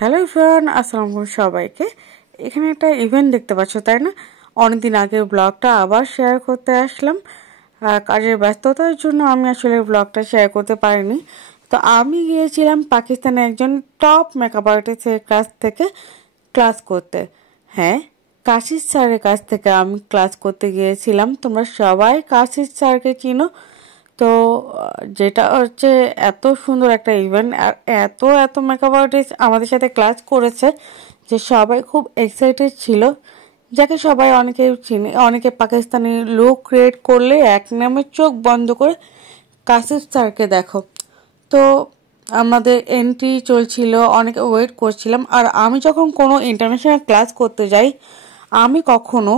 Hello everyone, আসসালামু আলাইকুম সবাইকে। এখানে একটা ইভেন্ট দেখতে পাচ্ছ, তাই না? অনেকদিন আগের ব্লগটা আবার শেয়ার করতে আসলাম। কাজের ব্যস্ততার জন্য আমি আসলে ব্লগটা শেয়ার করতে পারিনি। তো আমি গিয়েছিলাম পাকিস্তানের একজন টপ মেকআপ আর্টিস্টের কাছ থেকে ক্লাস করতে। হ্যাঁ, কাশিস স্যারের কাছ থেকে আমি ক্লাস করতে গিয়েছিলাম। তোমরা সবাই কাশিস স্যারকে চিনো। তো যেটা হচ্ছে এত সুন্দর একটা ইভেন্ট, আর এত এত মেকআপ আর্টিস্ট আমাদের সাথে ক্লাস করেছে যে সবাই খুব এক্সাইটেড ছিল। যাকে সবাই অনেকে চিনে, অনেকে পাকিস্তানি লুক ক্রিয়েট করলে এক নামে চোখ বন্ধ করে কাশিফ স্যারকে দেখো। তো আমাদের এন্ট্রি চলছিল, অনেকে ওয়েট করছিলাম। আর আমি যখন কোনো ইন্টারন্যাশনাল ক্লাস করতে যাই, আমি কখনো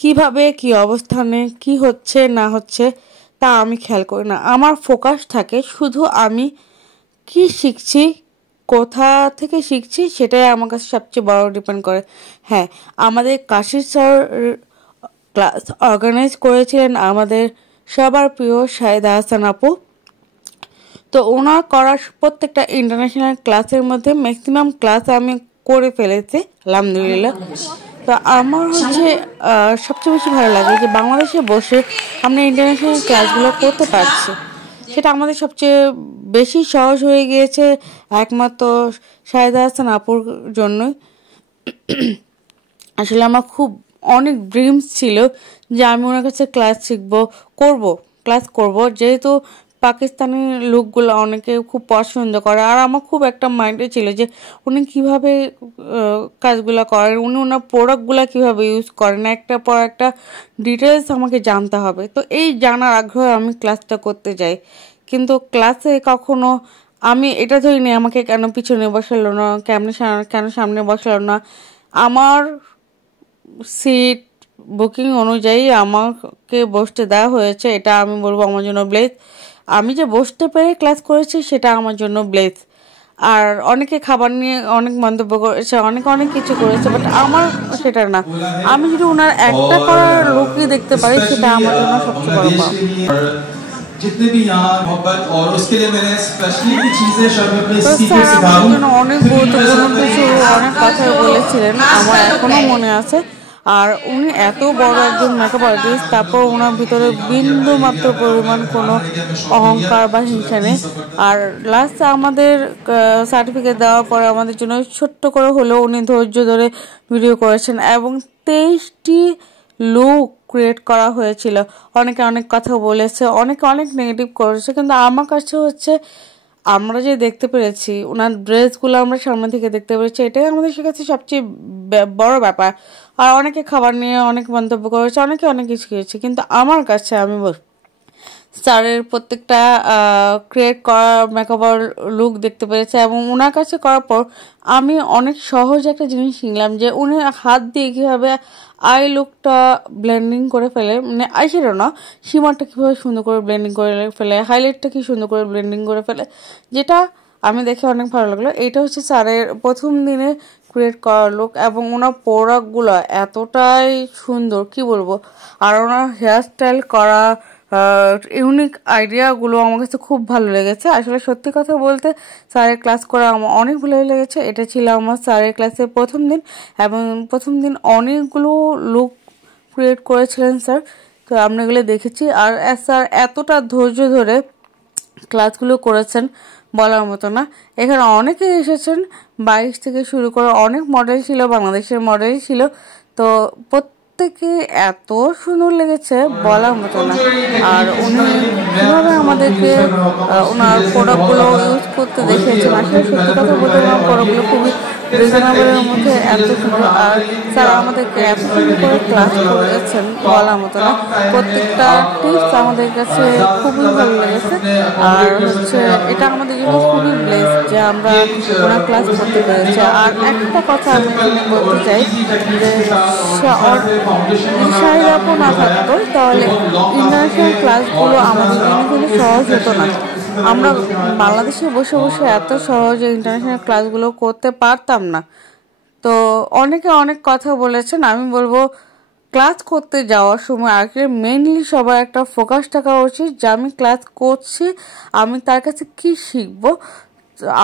কিভাবে কি অবস্থানে কি হচ্ছে না হচ্ছে তা আমি খেয়াল করি না। আমার ফোকাস থাকে শুধু আমি কি শিখছি, কোথা থেকে শিখছি, সেটাই আমার কাছে সবচেয়ে বড় ডিপেন্ড করে। হ্যাঁ, আমাদের কাশির স্যার ক্লাস অর্গানাইজ করেছিলেন আমাদের সবার প্রিয় শাহিদা হাসান আপু। তো ওনার করা প্রত্যেকটা ইন্টারন্যাশনাল ক্লাসের মধ্যে ম্যাক্সিমাম ক্লাস আমি করে ফেলেছি আলহামদুলিল্লাহ। তো আমার হচ্ছে সবচেয়ে বেশি ভালো লাগে যে বাংলাদেশে বসে আমরা ইন্টারন্যাশনাল ক্লাসগুলো করতে পারছি। সেটা আমাদের সবচেয়ে বেশি সহজ হয়ে গিয়েছে একমাত্র শাহিদা হাসান আপুর জন্যই। আসলে আমার খুব অনেক ড্রিমস ছিল যে আমি ওনার কাছে ক্লাস শিখবো, ক্লাস করব, যেহেতু পাকিস্তানি লুকগুলো অনেকে খুব পছন্দ করে। আর আমার খুব একটা মাইন্ডে ছিল যে উনি কিভাবে কাজগুলো করেন, উনি ওনার প্রোডাক্টগুলো কিভাবে ইউজ করেন, একটা পর একটা ডিটেলস আমাকে জানতে হবে। তো এই জানার আগ্রহে আমি ক্লাসটা করতে যাই, কিন্তু ক্লাসে কখনো আমি এটা ধরিনি আমাকে কেন পিছনে বসালো না, কেন সামনে বসালো না। আমার সিট বুকিং অনুযায়ী আমাকে বসতে দেওয়া হয়েছে, এটা আমি বলবো আমার জন্য ব্লেস। আমি যে বসতে পেরে ক্লাস করেছি সেটা আমার জন্য ব্লেস। আর অনেকে খাবার নিয়ে অনেক মন্তব্য করেছে, অনেক কিছু করেছে, বাট আমার সেটা না। আমি যদি ওনার একটা করার লোকই দেখতে পারি, সেটা আমার জন্য সবচেয়ে বড় পাওয়া। जितने भी यहाँ मोहब्बत और उसके लिए मैंने स्पेशली की चीजें शायद अपने স্যার আমার জন্য অনেক গুরুত্বপূর্ণ কিছু অনেক কথাই বলেছিলেন, আমার এখনো মনে আছে। আর উনি এত বড় একজন মেকআপ আর্টিস্ট, তারপর ওনার ভিতরে বিন্দু মাত্র পরিমাণ কোনো অহংকার বা হিংসা নেই। আর লাস্টে আমাদের সার্টিফিকেট দেওয়ার পরে আমাদের জন্য ছোট্ট করে হলেও উনি ধৈর্য ধরে ভিডিও করেছেন এবং 23টি লুক ক্রিয়েট করা হয়েছিল। অনেকে অনেক কথা বলেছে, অনেকে অনেক নেগেটিভ করেছে, কিন্তু আমার কাছে হচ্ছে আমরা যে দেখতে পেরেছি ওনার ড্রেসগুলো আমরা সামনে থেকে দেখতে পেরেছি, এটাই আমাদের কাছে সবচেয়ে বড় ব্যাপার। আর অনেকে খাবার নিয়ে অনেক মন্তব্য করেছে, অনেকে অনেক কিছু করেছে, কিন্তু আমার কাছে আমি স্যারের প্রত্যেকটা ক্রিয়েট করা মেকওভার লুক দেখতে পেরেছে এবং ওনার কাছে করার পর আমি অনেক সহজ একটা জিনিস শিখলাম যে উনি হাত দিয়ে কীভাবে আই লুকটা ব্লেন্ডিং করে ফেলে, মানে আই শ্যাডো না, শিমারটা কীভাবে সুন্দর করে ব্লেন্ডিং করে ফেলে, হাইলাইটটা কী সুন্দর করে ব্লেন্ডিং করে ফেলে, যেটা আমি দেখে অনেক ভালো লাগলো। এইটা হচ্ছে স্যারের প্রথম দিনে ক্রিয়েট করা লুক এবং ওনার প্রোডাক্টগুলো এতটাই সুন্দর কি বলবো। আর ওনার হেয়ারস্টাইল করা ইউনিক আইডিয়াগুলো আমার কাছে খুব ভালো লেগেছে। আসলে সত্যি কথা বলতে স্যারের ক্লাস করা আমার অনেক ভালো লেগেছে। এটা ছিল আমার স্যারের ক্লাসের প্রথম দিন এবং প্রথম দিন অনেকগুলো লুক ক্রিয়েট করেছিলেন স্যার। তো আমরা এগুলো দেখেছি। আর স্যার এতটা ধৈর্য ধরে ক্লাসগুলো করেছেন বলার মতো না। এখানে অনেকে এসেছেন, 22 থেকে শুরু করে অনেক মডেল ছিল, বাংলাদেশের মডেল ছিল। তো প্রত্যেকে এত সুন্দর লেগেছে বলার মতো না। আর উনি কীভাবে আমাদেরকে ওনার প্রোডাক্টগুলো ইউজ করতে দেখিয়েছেন, আসলে সত্যি কথা বলতে ওনার প্রোডাক্টগুলো খুবই রিজনেবলের মধ্যে এত সুন্দর। আর স্যার আমাদেরকে এত সুন্দর করে ক্লাস করেছেন বলার মতো না। প্রত্যেকটা টিপস আমাদের কাছে খুবই ভালো লেগেছে। আর হচ্ছে এটা আমাদের জন্য খুবই ব্লেস যে আমরা ওনার ক্লাস করতে পেরেছি। আর একটা কথা আমি এখানে বলতে চাই যে শাহিদ আপু না থাকতো তাহলে ইন্টারন্যাশনাল ক্লাসগুলো আমাদের জন্য কিন্তু সহজ হতো না। আমরা বাংলাদেশে বসে বসে এত সহজে ইন্টারন্যাশনাল ক্লাসগুলো করতে পারতাম না। তো অনেকে অনেক কথা বলেছেন, আমি বলবো ক্লাস করতে যাওয়ার সময় আগে মেইনলি সবার একটা ফোকাস থাকা উচিত যে আমি ক্লাস করছি, আমি তার কাছে কি শিখবো,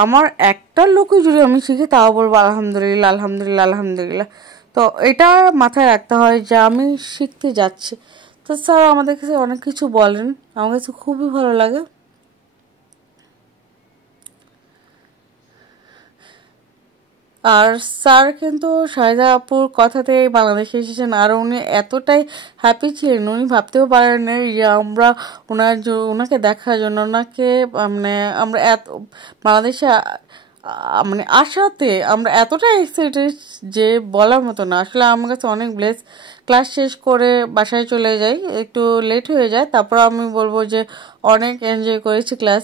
আমার একটা লোকই যদি আমি শিখি তাও বলবো আলহামদুলিল্লাহ আলহামদুলিল্লাহ আলহামদুলিল্লাহ। তো এটা মাথায় রাখতে হয় যে আমি শিখতে যাচ্ছি। তো স্যার আমাদের কাছে অনেক কিছু বলেন, আমার কাছে খুবই ভালো লাগে। আর স্যার কিন্তু শাহিদা আপুর কথাতে বাংলাদেশে এসেছেন, আর উনি এতটাই হ্যাপি ছিলেন, উনি ভাবতেও পারেন না যে আমরা ওনাকে দেখার জন্য ওনাকে মানে আমরা এত বাংলাদেশে মানে আসাতে আমরা এতটাই এক্সাইটেড যে বলার মতো না। আসলে আমার কাছে অনেক ব্লেস। ক্লাস শেষ করে বাসায় চলে যাই, একটু লেট হয়ে যায়, তারপর আমি বলবো যে অনেক এনজয় করেছি ক্লাস।